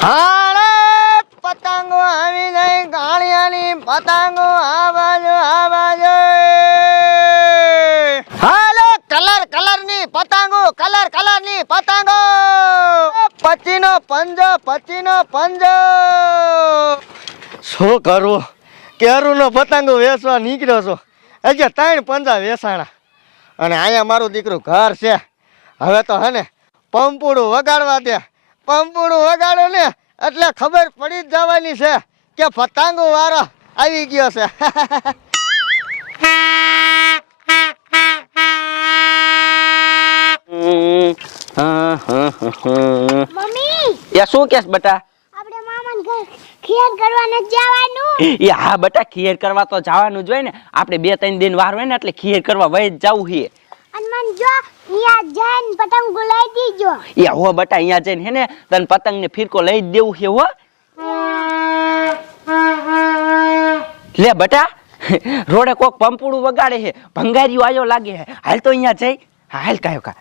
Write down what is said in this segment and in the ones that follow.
હાલે પતંગો આવી જાય, ગાળિયાની પતંગો આવાજો આવાજો. હાલે કલર કલરની પતંગો, કલર કલરની પતંગો. પચીનો પંજો પચીનો પંજો. શું કરવું કેરું? નો પતંગો વેચવા નીકળ્યો છો. એટલે ત્રણ પંજા વેસાણા અને અહીંયા મારું દીકરું ઘર છે. હવે તો હે ને, પંપુડું વગાડવા દે. પંપુડું વગાડો ને એટલે ખબર પડી જ જવાની છે કે પતંગો વાળો આવી ગયો છે. મમ્મી! એ શું કેસ બટા? આપણે મામાને ઘર ખેર કરવાનું જવાનું. એ હા બટા ખીર કરવા તો જવાનું જ હોય ને. આપણે બે ત્રણ દિન વાર હોય ને એટલે ખીર કરવા વહી જ જવું છે. અને મને જો અહીંયા જઈને પતંગ ગુલાઈ દીજો. એ હો બટા અહીંયા જઈને હે ને તને પતંગ ને ફિરકો લઈ દેવું છે હો. લે બટા રોડે કોક પંપુડું વગાડે છે ભંગારીઓ આયો લાગે છે હાલ તો અહીંયા જઈ. હાલ કાયો કા.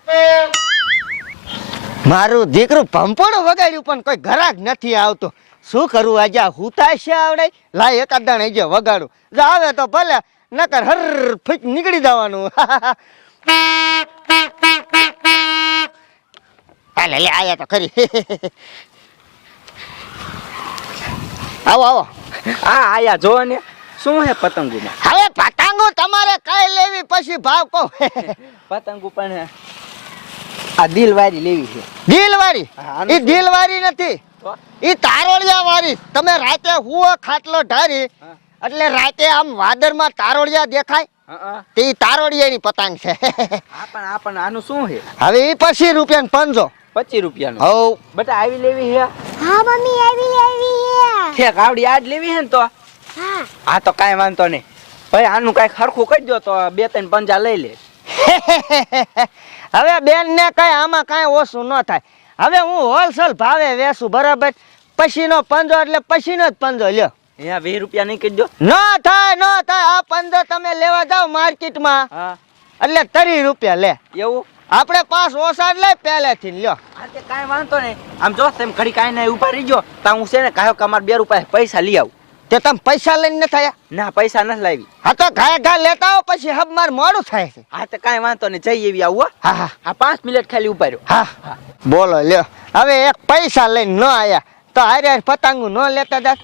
મારું દીકરું પંપોડું વગાડ્યું પણ કોઈ ઘરાક નથી આવતો. શું કરું આજે હુતા છે આવડે? લાય એકાદ દાણ જે વગાડું. જો આવે તો ભલે નકર હર ફીક નીકળી જવાનું. હાલે લે આયા તો ખરી. આવો આવો. આ આયા જો ને શું હે પતંગોમાં? હવે પતંગો તમારે કઈ લેવી પછી ભાવ કહો. પતંગો પણ આ દિલવારી લેવી છે. દિલવારી? એ દિલવારી નથી. એ તારોડિયા વાળી. તમે રાતે હુઓ ખાટલો ઢારી. એટલે રાતે આમ વાદળમાં તારોડિયા દેખાય. તે તારોડિયાની પતંગ છે. પણ આ પણ આનું શું છે? હવે એ પછી રૂપિયા પંજો. પચીસ રૂપિયાનું. હવ. બટા આવી લેવી છે? હા મમ્મી આવી આવી ઠેક આવડી આજ લેવી છે ને તો? હા. હા તો કાંઈ વાંધો નહીં. ભાઈ આનું કાંઈ ખરખું કરી દો તો બે ત્રણ પંજા લઈ લે. હવે બેન ને કઈ આમાં કઈ ઓછું ન થાય. હવે હું હોલસેલ ભાવે વેસું બરાબર? પછીનો પંજો એટલે પછીનો જ પંજો લ્યો. અહીંયા વીસ રૂપિયા નહીં કીધો ન થાય ન થાય. આ પંદર તમે લેવા જાઓ માર્કેટમાં. એટલે ત્રીસ રૂપિયા લે. એવું? આપણે પાસ ઓસાડ લે પહેલેથી લ્યો. તે કાંઈ વાંધો નહીં. આમ જો તેમ ઘડી કાંઈ નહીં ઊભા રહી ગયો તો હું છે ને કાયો કમાર બે રૂપિયા પૈસા લઈ આવું. તે તમે પૈસા લઈને નથી થયા? ના પૈસા નથી લાવી. હા તો ઘાય ઘા લેતા આવો પછી હબ માર મોડું થાય છે. હા તો કાંઈ વાંધો નહીં. જઈ એવી આવું હો. હા આ પાંચ મિનિટ ખાલી ઊભા રહ્યો. હા. હા બોલો લ્યો. હવે એક પૈસા લઈને ન આવ્યા તો હારે પતંગ ન લેતા જા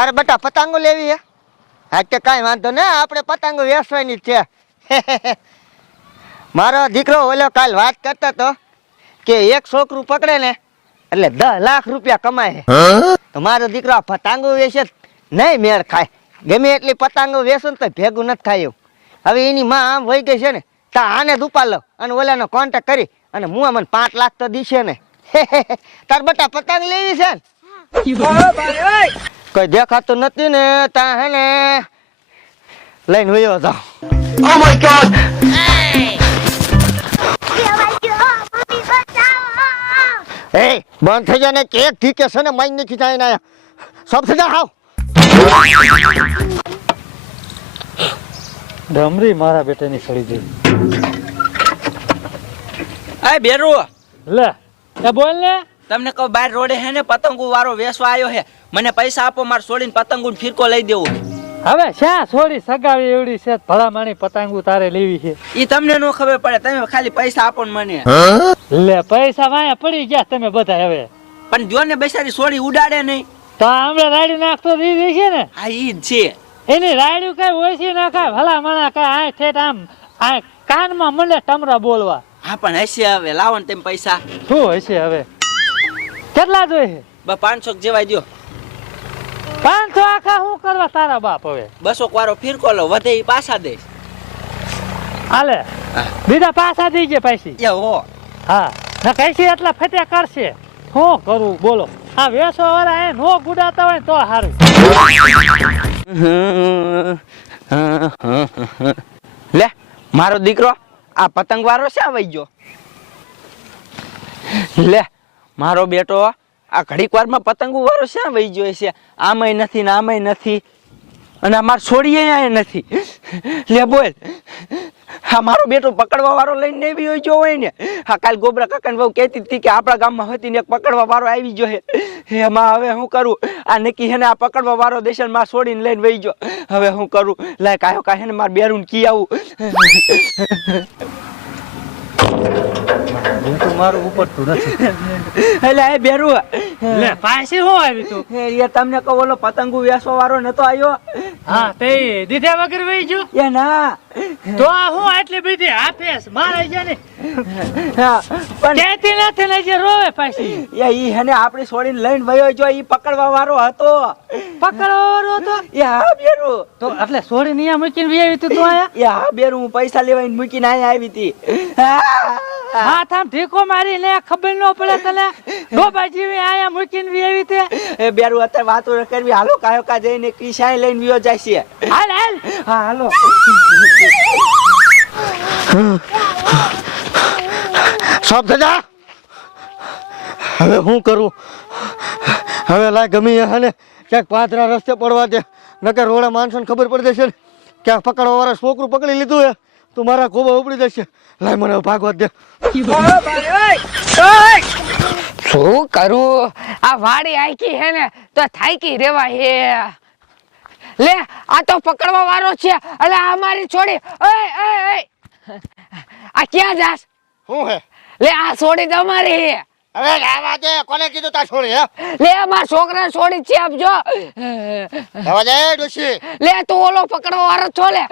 તારે બટા પતંગો લેવી હે? હા તે કાંઈ વાંધો ને આપણે પતંગો વેચવાની જ છે. મારો દીકરો ઓલો કાલ વાત કરતો તો કે એક છોકરું પકડે ને એટલે દસ લાખ રૂપિયા કમાય તો મારો દીકરો આ પતંગો વેચે નહીં મેળ ખાય. ગમે એટલી પતંગો વેચો ને તો ભેગું નથી થાય એવું હવે એની માં આમ વહી ગઈ છે ને તા આને દુપા લો અને ઓલાનો કોન્ટેક્ટ કરી અને હું મને પાંચ લાખ તો દીશે ને. તાર બટા પતંગ લેવી છે ને? કોઈ દેખાતું નથી ને તા હે ને લઈને વયો જાવ ઓ માય ગોડ એ બંધ થઈ જાય ને કેક કે છે ને માઇન નથી જાય ને સબ થઈ જા હાવ. ડમરી મારા બેટાની સડી ગઈ આ બેરુ. લે એ બોલ ને. તમને કહું બાર રોડે હે ને પતંગો વાળો વેસવા આવ્યો હે. મને પૈસા આપો મારે છોડીને પતંગો ફિરકો લઈ દેવું. હવે શા છોડી સગાવી એવડી છે? ભલામાણી પતંગો તારે લેવી છે. ઈ તમને નો ખબર પડે તમે ખાલી પૈસા આપો ને મને. લે પૈસા વાયા પડી ગયા તમે બધા હવે. પણ જો ને બેસારી છોડી ઉડાડે નહીં. તો હમણાં રાડ્યું નાખતો દીધી છે ને? હા ઈ જ છે. એની રાડ્યું કઈ ઓછી ના ભલા ભલામણા કઈ આ ઠેઠ આમ આ કાનમાં મળે ટમરા બોલવા. હા પણ હશે હવે લાવો ને તેમ પૈસા. શું હશે હવે? કેટલા જોઈએ? બા પાંચસો જેવાય દ્યો. પાંચસો આખા શું કરવા તારા બાપ હવે? બસો વારો ફિરકો લો વધે ઈ પાછા દે. હાલે? બીજા પાછા દીજે પૈસી એ હો. હા. ના કઈથી એટલા ફતે કરશે? શું કરું? બોલો. આ વેસો વાળા એ નો ગુડાતા હોય તો સારું લે મારો દીકરો આ પતંગ વાળો શા વઈ ગયો? લે. મારો બેટો આ ઘડીક વારમાં પતંગો વાળો શા વહી ગયો છે? આમાંય નથી ને આમાંય નથી. અને અમારે છોડીએ અહીંયા નથી. લે બોલ. હા મારો બેટો પકડવા વાળો લઈને આવી હોય જો હોય ને. હા કાલ ગોબરા કાકાને બહુ કહેતી હતી કે આપણા ગામમાં હતી ને પકડવા વાળો આવી ગયો હે હે હવે હું કરું? આ નક્કી હે ને આ પકડવા વાળો દેશનમાં છોડીને લઈને વહી જો હવે હું કરું? લાય કાયો કાહે ને મારે બેરું કી આવું. હું તો મારું ઉપડતું નથી. એટલે એ બેરું. લે પાછી હો આવી તું? એ તમને કહો ઓલો પતંગુ વેસવા વાળો નતો આવ્યો? હા તે દીધા વગર વહી ગયું? એ ના. તો હું આટલી બધી આપેસ મારે છે ને? કહેતી નથી ને જે રોવે પાછી? એ ઈ હને આપણી છોડીને લઈને વયો જો ઈ પકડવા વાળો હતો. પકડવાનો હતો? એ હા બેરો. તો એટલે છોડીને અહીંયા મૂકીને આવી તું તું આયા એ હા બેરું હું પૈસા લેવાઈને મૂકીને અહીંયા આવી હતી આમ ઢીકો મારી લે ખબર ન પડે તને? ડોબા જેવી આયા મૂકીને વી આવી તે? એ બેરું અત્યારે વાતો કરવી. હાલો કાયો કા જઈને કિસાઈ લઈને વિયો જાય છે. હાલ હાલ. હા હાલો. સાફ થજા હવે હું કરું? હવે લાય ગમી હે ને? ક્યાંક પાથરા રસ્તે પડવા દે. નકર રોડા માણસોને ખબર પડી જશે ને? ક્યાંક પકડવા વાળા છોકરું પકડી લીધું હે? તો મારા ખોબા ઉપડી જશે. લાય મને ભાગવા દે. શું કરું? આ વાડી આખી હે ને તો થાકી રેવા હે. લે આ તો પકડવા વાળો છે. અલે આ મારી છોડી. ઓય ઓય આ ક્યાં જાસ શું હે? લે આ છોડી તમારી હે. હવે લાવા દે કોને કીધું તા છોડી હે લે માર છોકરા છોડી છે આપજો લાવા દે ડોશી લે તું ઓલો પકડવા વાળો છો લે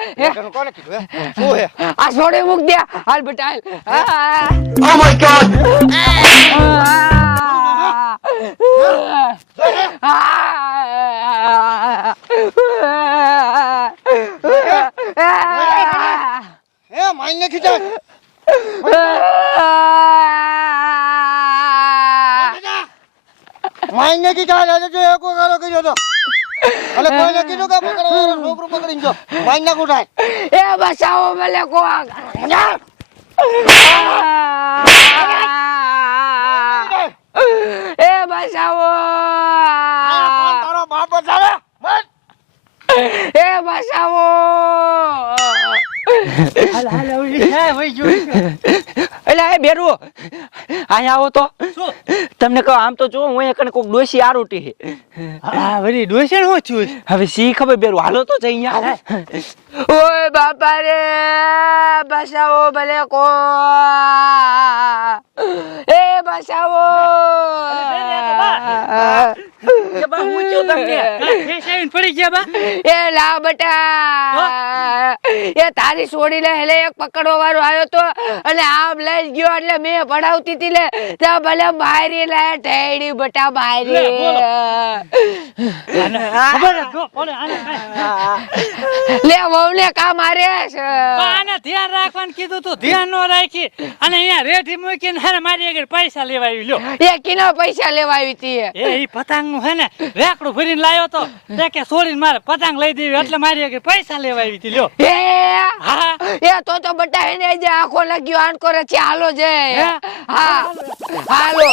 કોને કીધું હે શું હે આ છોડી મૂક દે હાલ બેટા હાલ ઓ માય ગોડ હે માઈને ખીચા માઈને કીધા આજે જો એકો ગાળો કર્યો તો. અલે કોઈને કીધું કે પકડો? છોકરું પકડીને જો. માઈને કુટાય એ બસાવો મને કોક એ બસાવો તારો બાપ જ એ બસાવો હાલ હાલ ઓલી હે ગયું એટલે એ બેરું? અહીંયા આવો તો. તમને કહો આમ તો જો હું એકને કોક ડોસી આરોટી હે. આ વરી ડોસી હું છું? હવે સી ખબર બેરું? હાલો તો જઈ અહીંયા. ઓય બાપા રે બસાવો ભલે કો એ બસાવો. બા. હું છું તમને? ફેસાવીને પડી ગયા બા. એ લા બટા. એ તારી છોડીને એટલે એક પકડવા વાળો આવ્યો તો અને આમ લઈ ગયો એટલે મેં પડાવતી હતી લે. ત્યાં ભલે મારી લે ઠેડી બટા મારી. લે વહુને કા મારે આને ધ્યાન રાખવાનું કીધું તું ધ્યાન નો રાખી. અને અહીંયા રેઠી મૂકીને હારે મારી આગળ પૈસા લેવા આવી લ્યો. એ કિના પૈસા લેવા આવી હતી એ ઈ પતંગનું હે ને રેકડું ભરીને લાવ્યો તો. તે કે છોડીને મારે પતંગ લઈ દેવી એટલે મારી આગળ પૈસા લેવા આવી હતી લ્યો. એ હા? એ તો તો બટા એને જે આખો લાગ્યો આન કરે છે હાલો જે. હા? હાલો.